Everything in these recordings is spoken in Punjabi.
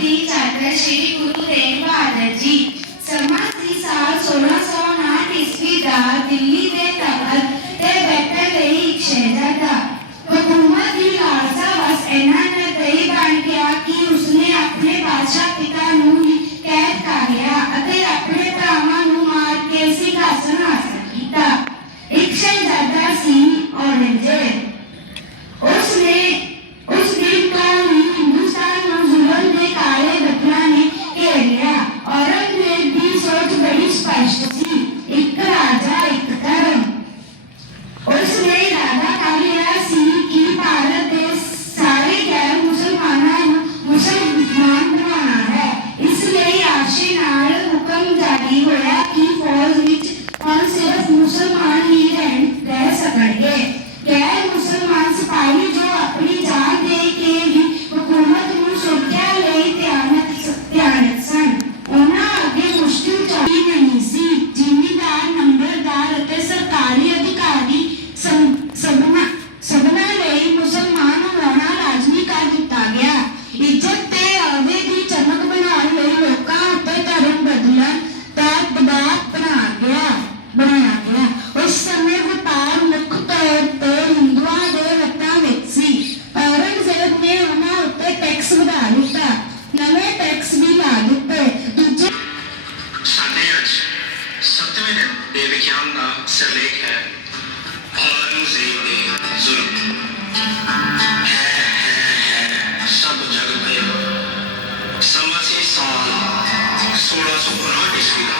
ਦੀ ਚਾਦਰ ਸ੍ਰੀ ਗੁਰੂ ਤੇਗ ਬਹਾਦਰ ਜੀ ਸਮਾਂ ਸੀ ਸਾਲ ਸਾਡੇ ਅੱਜ ਸੱਤਵੇਂ ਦਿਨ ਦੇ ਦਾ ਸਿਰਲੇਖ ਹੈ ਔਰੰਗਜ਼ੇਬ ਦੇ ਜ਼ੁਲਮ ਹੈ ਹੈ ਸਭ ਜਗ ਪਏ ਸਮਾਂ ਸੀ ਸਾਲ 1659 ਈਸਵੀ ਦਾ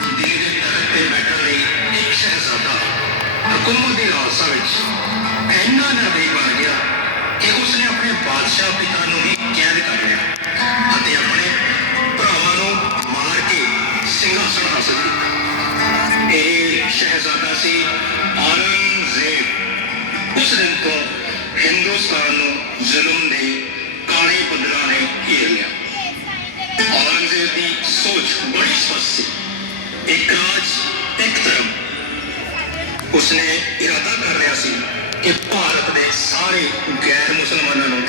ਦਿੱਲੀ ਦੇ ਤਖਤ ਤੇ ਬੈਠਣ ਲਈ ਇੱਕ ਸ਼ਹਿਜ਼ਾਦਾ ਹਕੂਮਤ ਦੀ ਲਾਲਸਾ ਵਿੱਚ ਇੰਨਾ ਨਰਦਈ ਬਣ ਗਿਆ ਕਿ ਉਸਨੇ ਆਪਣੇ ਬਾਦਸ਼ਾਹ ਪਿਤਾ ਨੂੰ ਵੀ ਕੈਦ ਕਰ ਲਿਆ ਅਤੇ ਸੀ ਔਰੰਗਜ਼ੇਬ ਉਸ ਦਿਨ ਤੋਂ ਹਿੰਦੁਸਤਾਨ ਨੂੰ ਜ਼ੁਲਮ ਦੇ ਕਾਲੇ ਬੱਦਲਾਂ ਨੇ ਘੇਰ ਲਿਆ। ਔਰੰਗਜ਼ੇਬ ਦੀ ਸੋਚ ਬੜੀ ਸਪਸ਼ਟ ਸੀ। ਇੱਕ ਰਾਜ, ਇੱਕ ਧਰਮ। ਉਸਨੇ ਇਰਾਦਾ ਕਰ ਲਿਆ ਸੀ ਕਿ ਭਾਰਤ ਦੇ ਸਾਰੇ ਗੈਰ ਮੁਸਲਮਾਨਾਂ ਨੂੰ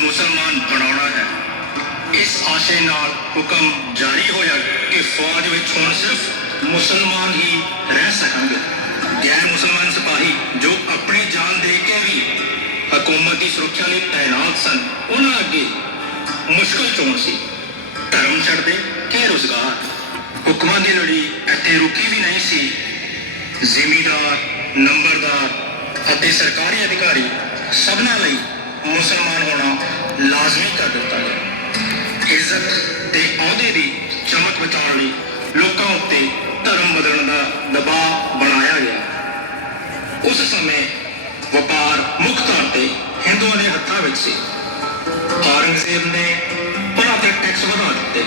ਮੁਸਲਮਾਨ ਬਣਾਉਣਾ ਹੈ। ਇਸ ਆਸ਼ੇ ਨਾਲ ਹੁਕਮ ਜਾਰੀ ਹੋਇਆ ਕਿ ਫੌਜ ਵਿੱਚ ਹੁਣ ਸਿਰਫ ਮੁਸਲਮਾਨ ਹੀ ਰਹਿ ਸਕਣਗੇ। ਗੈਰ ਮੁਸਲਮਾਨ ਸਿਪਾਹੀ ਜੋ ਆਪਣੀ ਜਾਨ ਦੇ ਕੇ ਵੀ ਹਕੂਮਤ ਦੀ ਸੁਰੱਖਿਆ ਲਈ ਤਾਇਨਾਤ ਸਨ, ਉਹਨਾਂ ਅੱਗੇ ਮੁਸ਼ਕਲ ਚੋਣ ਸੀ। ਧਰਮ ਛੱਡਦੇ ਕਿ ਰੁਜ਼ਗਾਰ? ਹੁਕਮਾਂ ਦੀ ਲੜੀ ਇੱਥੇ ਰੁਕੀ ਵੀ ਨਹੀਂ ਸੀ। ਜ਼ਿਮੀਦਾਰ, ਨੰਬਰਦਾਰ ਅਤੇ ਸਰਕਾਰੀ ਅਧਿਕਾਰੀ ਸਭਨਾਂ ਲਈ ਮੁਸਲਮਾਨ ਹੋਣਾ ਲਾਜ਼ਮੀ ਕਰ ਦਿੱਤਾ ਗਿਆ। ਇੱਜ਼ਤ ਤੇ ਅਹੁਦੇ ਦੀ ਚਮਕ ਬਚਾਉਣ ਲਈ ਲੋਕਾਂ ਉੱਤੇ ਧਰਮ ਬਦਲਣ ਦਾ ਦਬਾਅ ਬਣਾਇਆ ਗਿਆ। ਉਸ ਸਮੇਂ ਵਪਾਰ ਮੁੱਖ ਤੌਰ ਤੇ ਹਿੰਦੂਆਂ ਦੇ ਹੱਥਾਂ ਵਿੱਚ ਸੀ। ਔਰੰਗਜ਼ੇਬ ਨੇ ਉਹਨਾਂ ਤੇ ਟੈਕਸ ਵਧਾ ਦਿੱਤੇ।